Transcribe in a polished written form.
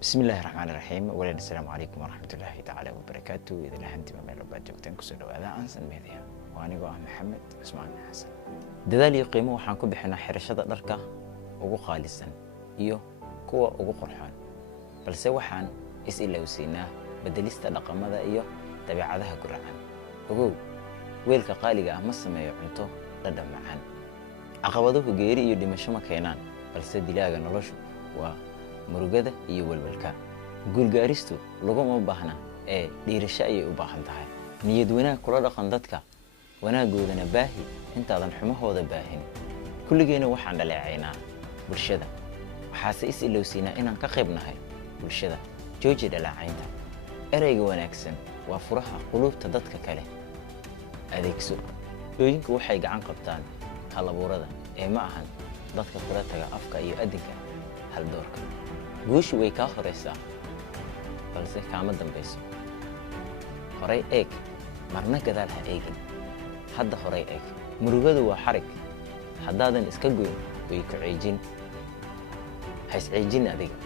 بسم الله الرحمن الرحيم. أولا السلام عليكم ورحمة الله تعالى وبركاته. إذا لهنتي ما ميلو بعد جوجتين كسر هذا أنسان ميديا وأنا جوا محمد عثمان حسن. دذالي قيمة وحنكو بحنا حرشة دركة ugu qaalisan iyo kuwa ugu qurxoon balse waxaan is ilowsinaa bedelista dhaqamada iyo dabeecadaha guracan ogow weelka qaaliga ah ma sameeyo cunto dhadhan macaan caqabaduhu geeri iyo dhimasho ma keenaan balse dilaaga noloshu waa murugada iyo walwalka guulgaaristu laguma baahna ee dhiirasho ay u baahan tahay niyad wanaag kula dhaqan dadka wanaagoodana baahi intaadan xumahooda baahin kulligeena waxaan dhaleecaynaa bulshada waxaase is ilowsinaa inaan ka qaybnahay bulshada jooji dhaleecaynta ereyga wanaagsan waa furaha qulubta dadka kale adeegso hooyinku waxay gacan qabtaan halabuurada ee ma ahan dadka kula taga afka iyo adinka hal doorka guushu way ka horeysaa balse kaama dambayso horay eeg marna gadaal ha eegin hadda horay eeg murugadu waa xarig haddaadan iska goyn way ku ceejin hays ceejin adiga